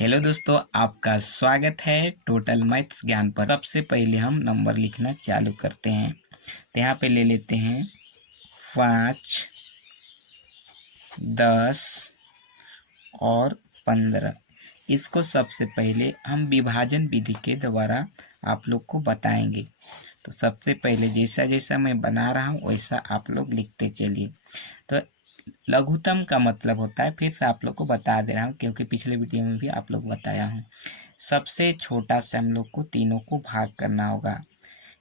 Hello दोस्तों, आपका स्वागत है टोटल मैथ्स ज्ञान पर। सबसे पहले हम नंबर लिखना चालू करते हैं। तो यहाँ पे ले लेते हैं 5, 10 और 15। इसको सबसे पहले हम विभाजन विधि के द्वारा आप लोग को बताएंगे। तो सबसे पहले जैसा जैसा मैं बना रहा हूँ वैसा आप लोग लिखते चलिए। तो लघुत्तम का मतलब होता है, फिर से आप लोग को बता दे रहा हूँ क्योंकि पिछले वीडियो में भी आप लोग बताया हूँ। सबसे छोटा से हम लोग को तीनों को भाग करना होगा,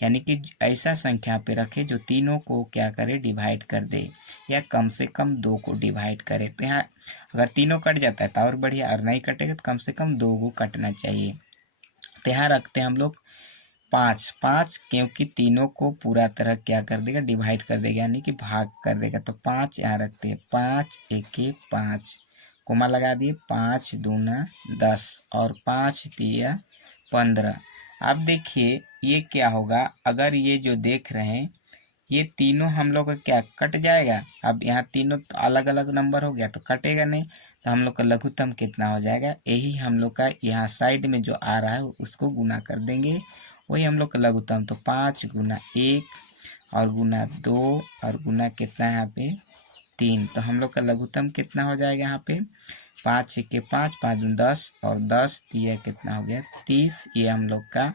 यानी कि ऐसा संख्या पे रखे जो तीनों को क्या करे, डिवाइड कर दे, या कम से कम 2 को डिवाइड करे। तो यहाँ अगर तीनों कट जाता है तो और बढ़िया, और नहीं कटेगा तो कम से कम 2 को कटना चाहिए। तो यहाँ रखते हैं हम लोग 5 क्योंकि तीनों को पूरा तरह क्या कर देगा, डिवाइड कर देगा, यानी कि भाग कर देगा। तो 5 यहाँ रखते हैं, 5 एके 5, कोमा लगा दिए, 5 दूना 10 और 5 दिया 15। अब देखिए ये क्या होगा, अगर ये जो देख रहे हैं ये तीनों हम लोग का क्या कट जाएगा। अब यहाँ तीनों तो अलग अलग नंबर हो गया तो कटेगा नहीं, तो हम लोग का लघुत्तम कितना हो जाएगा, यही हम लोग का यहाँ साइड में जो आ रहा है उसको गुना कर देंगे, वही हम लोग का लघुत्तम। तो 5 गुना 1 और गुना 2 और गुना कितना है यहाँ पे 3। तो हम लोग का लघुत्तम कितना हो जाएगा यहाँ पे 5 एके 5, 5 दूनी 10 और 10 दिया कितना हो गया 30। ये हम लोग का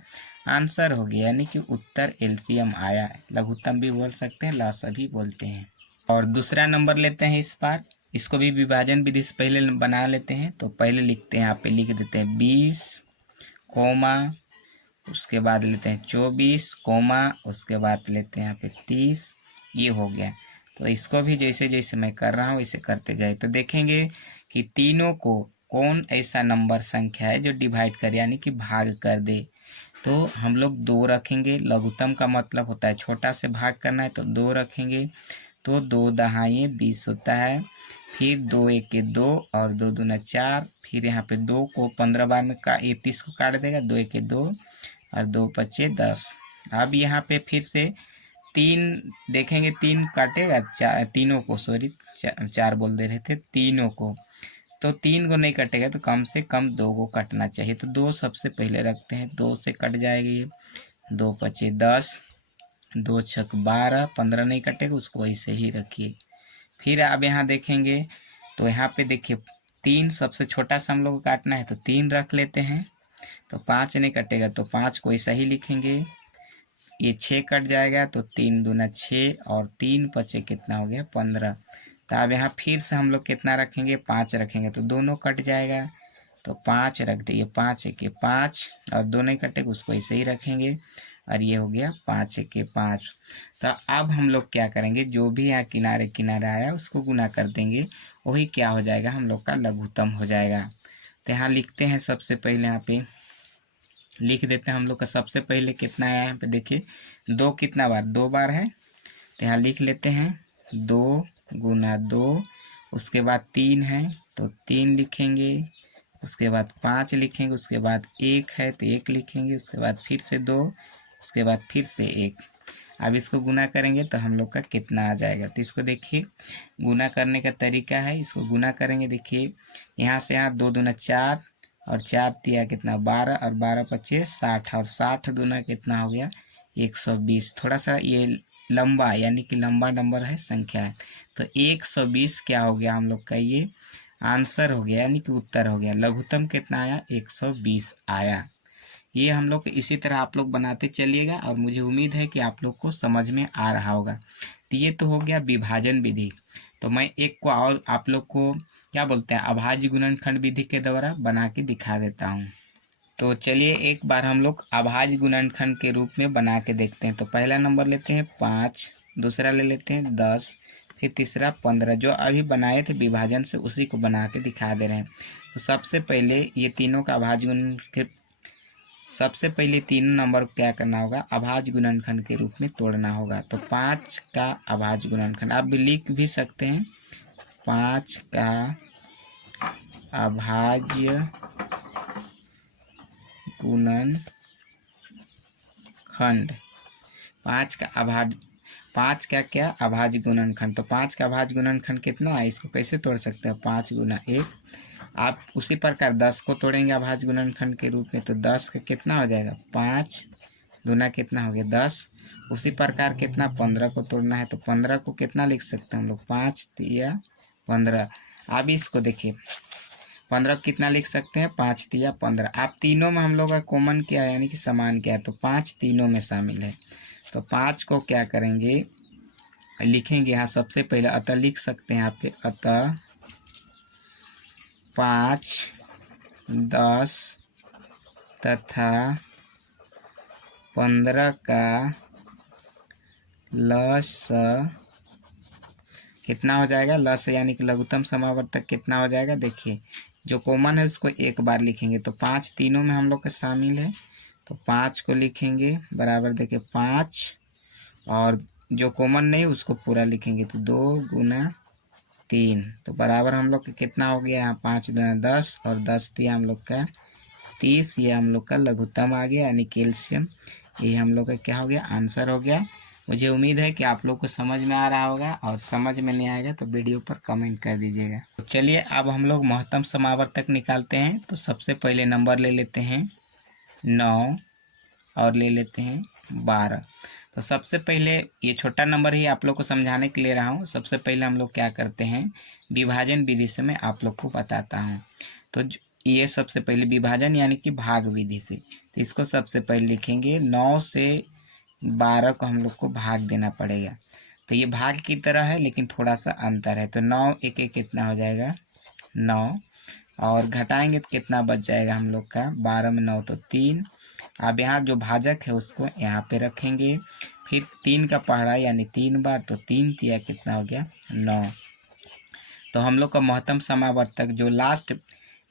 आंसर हो गया, यानी कि उत्तर एलसीएम आया है। लघुत्तम भी बोल सकते हैं, लसा भी बोलते हैं। और दूसरा नंबर लेते हैं इस बार, इसको भी विभाजन विधि से पहले बना लेते हैं। तो पहले लिखते हैं, यहाँ पे लिख देते हैं 20 कोमा, उसके बाद लेते हैं 24 कोमा, उसके बाद लेते हैं यहाँ पे 30। ये हो गया। तो इसको भी जैसे जैसे मैं कर रहा हूँ वैसे करते जाए तो देखेंगे कि तीनों को कौन ऐसा नंबर संख्या है जो डिवाइड करे, यानी कि भाग कर दे। तो हम लोग 2 रखेंगे। लघुत्तम का मतलब होता है छोटा से भाग करना है, तो 2 रखेंगे। तो 2 दहाई 20 होता है। फिर 2 एके 2 और 2 दूना 4। फिर यहाँ पे 2 को 15 बार में 30 को काट देगा, 2 एके 2 और 2 पचे 10। अब यहाँ पे फिर से 3 देखेंगे, 3 काटेगा तीनों को, सॉरी 4 बोल दे रहे थे, तीनों को। तो 3 को नहीं कटेगा तो कम से कम 2 को कटना चाहिए। तो 2 सबसे पहले रखते हैं, 2 से कट जाएगी ये, 2 पचे 10, 2 छक 12, 15 नहीं कटेगा, उसको ऐसे ही रखिए। फिर अब यहाँ देखेंगे तो यहाँ पे देखिए 3 सबसे छोटा सा हम लोग को काटना है, तो 3 रख लेते हैं। तो 5 नहीं कटेगा तो 5 को ऐसा ही लिखेंगे। ये 6 कट जाएगा तो 3 दूना 6 और 3 पचे कितना हो गया 15। तो अब यहाँ फिर से हम लोग कितना रखेंगे, 5 रखेंगे, तो दोनों कट जाएगा। तो 5 रख दिए, 5 एके 5 और 2 नहीं कटेगा, उसको ऐसे ही रखेंगे। और ये हो गया 5 एके 5। तो अब हम लोग क्या करेंगे, जो भी यहाँ किनारे किनारे आया उसको गुना कर देंगे, वही क्या हो जाएगा, हम लोग का लघुत्तम हो जाएगा। तो यहाँ लिखते हैं, सबसे पहले यहाँ पे लिख देते हैं हम लोग का सबसे पहले कितना आया है। यहाँ पे देखिए 2 कितना बार, 2 बार है, तो यहाँ लिख लेते हैं 2 गुना 2। उसके बाद 3 है तो 3 लिखेंगे, उसके बाद 5 लिखेंगे, उसके बाद 1 है तो 1 लिखेंगे, उसके बाद फिर से 2, उसके बाद फिर से 1। अब इसको गुना करेंगे तो हम लोग का कितना आ जाएगा। तो इसको देखिए गुना करने का तरीका है, इसको गुना करेंगे। देखिए यहाँ से यहाँ 2 दूना 4 और 4 तिया कितना 12 और 12 पचे 60 और 60 दूना कितना हो गया 120। थोड़ा सा ये लंबा, यानी कि लंबा नंबर है, संख्या है, तो 120 क्या हो गया हम लोग का, ये आंसर हो गया, यानी कि उत्तर हो गया। लघुत्तम कितना आया 120 आया। ये हम लोग इसी तरह आप लोग बनाते चलिएगा और मुझे उम्मीद है कि आप लोग को समझ में आ रहा होगा। तो ये तो हो गया विभाजन विधि। तो मैं एक को और आप लोग को क्या बोलते हैं, अभाज्य गुणनखंड विधि के द्वारा बना के दिखा देता हूँ। तो चलिए एक बार हम लोग अभाज्य गुणनखंड के रूप में बना के देखते हैं। तो पहला नंबर लेते हैं 5, दूसरा ले लेते हैं 10, फिर तीसरा 15। जो अभी बनाए थे विभाजन से उसी को बना के दिखा दे रहे हैं। तो सबसे पहले ये तीनों का अभाज्य गुणनखंड, सबसे पहले 3 नंबर को क्या करना होगा, अभाज्य गुणनखंड के रूप में तोड़ना होगा। तो 5 का अभाज्य गुणनखंड आप भी लिख भी सकते हैं, 5 का अभाज्य गुणनखंड, 5 का 5 का क्या अभाज्य गुणनखंड, तो 5 का अभाज्य गुणनखंड कितना है, इसको कैसे तोड़ सकते हैं, 5 गुना 1। आप उसी प्रकार 10 को तोड़ेंगे अभाज्य गुणनखंड के रूप में, तो 10 का कितना हो जाएगा 5 दूना कितना हो गया 10। उसी प्रकार कितना 15 को तोड़ना है, तो 15 को कितना लिख सकते हैं हम लोग 5 तिया 15। अब इसको देखिए 15 कितना लिख सकते हैं 5 तिया 15। आप तीनों में हम लोग का कॉमन क्या है यानी कि समान क्या है, तो 5 तीनों में शामिल है। तो 5 को क्या करेंगे लिखेंगे यहाँ सबसे पहले, अतः लिख सकते हैं यहाँ पे, अतः 5 10 तथा 15 का लस कितना हो जाएगा, लस यानी कि लघुत्तम समावर्तक कितना हो जाएगा, देखिए जो कॉमन है उसको एक बार लिखेंगे, तो 5 तीनों में हम लोग का शामिल है, तो 5 को लिखेंगे बराबर, देखिए 5 और जो कॉमन नहीं उसको पूरा लिखेंगे, तो 2 गुना 3, तो बराबर हम लोग का कितना हो गया यहाँ 5 गुना 10 और 10 दिया हम लोग का 30। ये हम लोग का लघुत्तम आ गया यानी कैल्शियम। ये हम लोग का क्या हो गया आंसर हो गया। मुझे उम्मीद है कि आप लोग को समझ में आ रहा होगा, और समझ में नहीं आएगा तो वीडियो पर कमेंट कर दीजिएगा। तो चलिए अब हम लोग महत्तम समावर्तक निकालते हैं। तो सबसे पहले नंबर ले लेते हैं 9 और ले लेते हैं 12। तो सबसे पहले ये छोटा नंबर ही आप लोग को समझाने के लिए रहा हूँ। सबसे पहले हम लोग क्या करते हैं, विभाजन विधि से मैं आप लोग को बताता हूँ। तो ये सबसे पहले विभाजन यानी कि भाग विधि से, तो इसको सबसे पहले लिखेंगे 9 से 12 को हम लोग को भाग देना पड़ेगा। तो ये भाग की तरह है लेकिन थोड़ा सा अंतर है। तो 9 एक एक कितना हो जाएगा 9, और घटाएंगे तो कितना बच जाएगा हम लोग का 12 में 9 तो 3। अब यहाँ जो भाजक है उसको यहाँ पे रखेंगे, फिर 3 का पहाड़ा यानी 3 बार, तो 3 तिया कितना हो गया 9। तो हम लोग का महत्तम समावर्तक जो लास्ट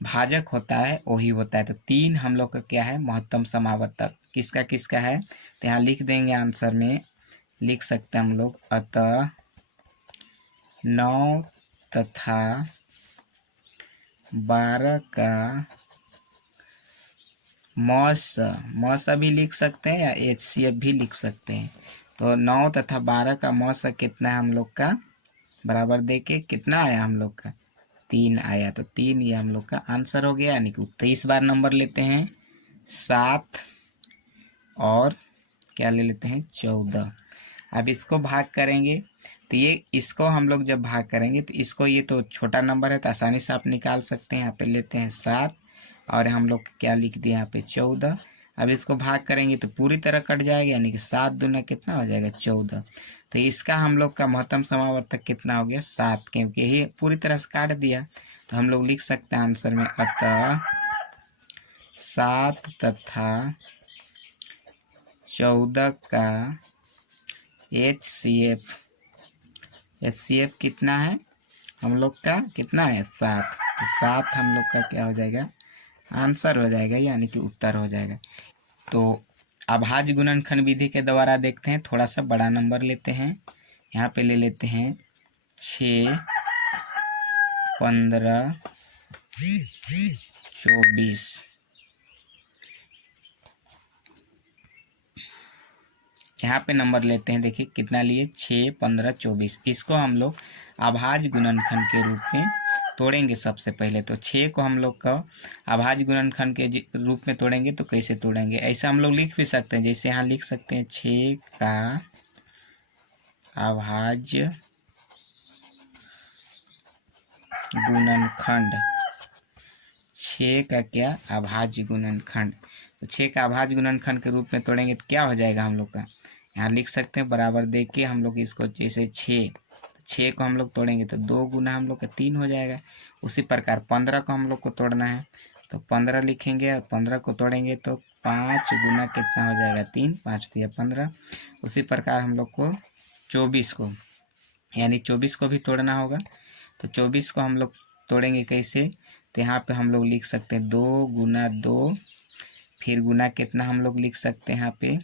भाजक होता है वही होता है। तो 3 हम लोग का क्या है महत्तम समावर्तक, किसका किसका है, तो यहाँ लिख देंगे आंसर में, लिख सकते हैं हम लोग, अतः 9 तथा 12 का मौस भी लिख सकते हैं या HCF भी लिख सकते हैं। तो 9 तथा 12 का मौस कितना है हम लोग का, बराबर देके कितना आया हम लोग का 3 आया। तो 3 ये हम लोग का आंसर हो गया यानी कि उत्तर। इस बार नंबर लेते हैं 7 और क्या ले लेते हैं 14। अब इसको भाग करेंगे तो ये इसको हम लोग जब भाग करेंगे तो इसको, ये तो छोटा नंबर है तो आसानी से आप निकाल सकते हैं। यहाँ पे लेते हैं 7 और हम लोग क्या लिख दिए यहाँ पे 14। अब इसको भाग करेंगे तो पूरी तरह कट जाएगा यानी कि 7 दूना कितना हो जाएगा 14। तो इसका हम लोग का महत्तम समावर्तक कितना हो गया 7, क्योंकि ये पूरी तरह से काट दिया। तो हम लोग लिख सकते हैं आंसर में, अतः 7 तथा 14 का HCF कितना है हम लोग का, कितना है 7। तो 7 हम लोग का क्या हो जाएगा आंसर हो जाएगा यानी कि उत्तर हो जाएगा। तो अभाज्य गुणनखंड विधि के द्वारा देखते हैं, थोड़ा सा बड़ा नंबर लेते हैं। यहाँ पे ले लेते हैं 6 15 24। यहाँ पे नंबर लेते हैं, देखिए कितना लिए 6 15 24। इसको हम लोग अभाज्य गुणनखंड के रूप में तोड़ेंगे सबसे पहले। तो 6 को हम लोग का अभाज्य गुणनखंड के रूप में तोड़ेंगे तो कैसे तोड़ेंगे, ऐसा हम लोग लिख भी सकते हैं। जैसे यहाँ लिख सकते हैं 6 का अभाज्य गुणनखंड, 6 का क्या अभाज्य गुणनखंड। तो 6 का अभाज्य गुणनखंड के रूप में तोड़ेंगे तो क्या हो जाएगा हम लोग का, यहाँ लिख सकते हैं बराबर देख के हम लोग इसको, जैसे 6 को हम लोग तोड़ेंगे तो 2 गुना हम लोग का 3 हो जाएगा। उसी प्रकार 15 को हम लोग को तोड़ना है तो 15 लिखेंगे, और 15 को तोड़ेंगे तो 5 गुना कितना हो जाएगा 3, 5 दिया 15। उसी प्रकार हम लोग को 24 को यानी 24 को भी तोड़ना होगा। तो 24 को हम लोग तोड़ेंगे कैसे, तो यहाँ पे हम लोग लिख सकते हैं 2 गुना 2, फिर गुना कितना हम लोग लिख सकते हैं यहाँ पे,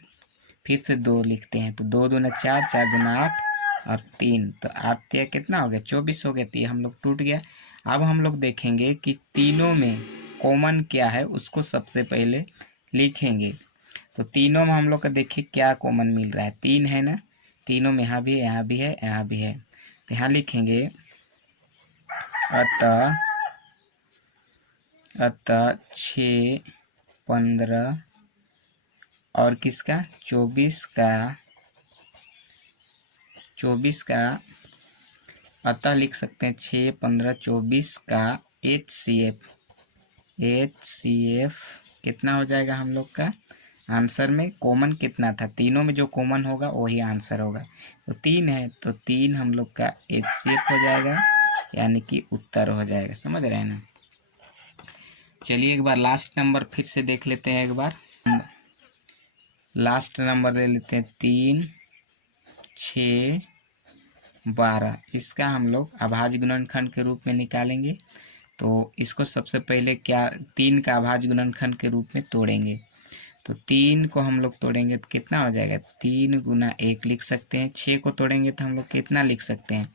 फिर से 2 लिखते हैं तो 2 दूना 4, 4 दूना 8 और 3, तो 8 तिया कितना हो गया 24 हो गया। तो ये हम लोग टूट गया। अब हम लोग देखेंगे कि तीनों में कॉमन क्या है उसको सबसे पहले लिखेंगे। तो तीनों में हम लोग का देखिए क्या कॉमन मिल रहा है, 3 है ना, तीनों में यहाँ भी यहाँ भी है यहाँ भी है, तो यहाँ लिखेंगे अतः 6, 15 और किसका 24 का अतः लिख सकते हैं 6, 15, 24 का HCF कितना हो जाएगा हम लोग का आंसर में कॉमन कितना था, तीनों में जो कॉमन होगा वही आंसर होगा। तो 3 है तो 3 हम लोग का HCF हो जाएगा, यानी कि उत्तर हो जाएगा। समझ रहे हैं ना। चलिए एक बार लास्ट नंबर फिर से देख लेते हैं। एक बार लास्ट नंबर ले लेते हैं 3, 6, 12। इसका हम लोग अभाज्य गुणनखंड के रूप में निकालेंगे। तो इसको सबसे पहले क्या 3 का अभाज्य गुणनखंड के रूप में तोड़ेंगे। तो 3 को हम लोग तोड़ेंगे तो कितना हो जाएगा 3 गुना 1 लिख सकते हैं। 6 को तोड़ेंगे तो हम लोग कितना लिख सकते हैं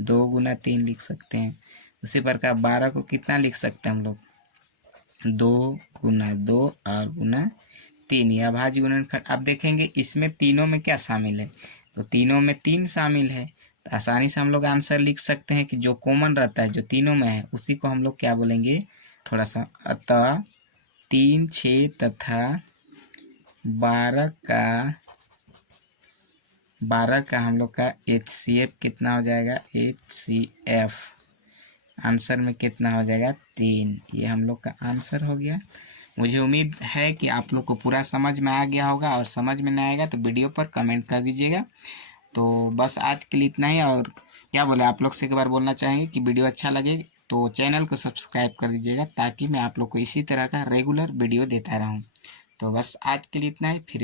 2 गुना 3 लिख सकते हैं। उसी प्रकार 12 को कितना लिख सकते हैं हम लोग 2 गुना 2 और गुना 3। यह अभाज्य गुणनखंड। अब देखेंगे इसमें तीनों में क्या शामिल है, तो तीनों में 3 शामिल है। तो आसानी से हम लोग आंसर लिख सकते हैं कि जो कॉमन रहता है जो तीनों में है उसी को हम लोग क्या बोलेंगे थोड़ा सा। अतः 3, 6 तथा 12 का हम लोग का HCF कितना हो जाएगा HCF आंसर में कितना हो जाएगा 3। ये हम लोग का आंसर हो गया। मुझे उम्मीद है कि आप लोग को पूरा समझ में आ गया होगा, और समझ में नहीं आएगा तो वीडियो पर कमेंट कर दीजिएगा। तो बस आज के लिए इतना ही। और क्या बोले आप लोग से एक बार बोलना चाहेंगे कि वीडियो अच्छा लगे तो चैनल को सब्सक्राइब कर दीजिएगा, ताकि मैं आप लोग को इसी तरह का रेगुलर वीडियो देता रहूँ। तो बस आज के लिए इतना ही। फिर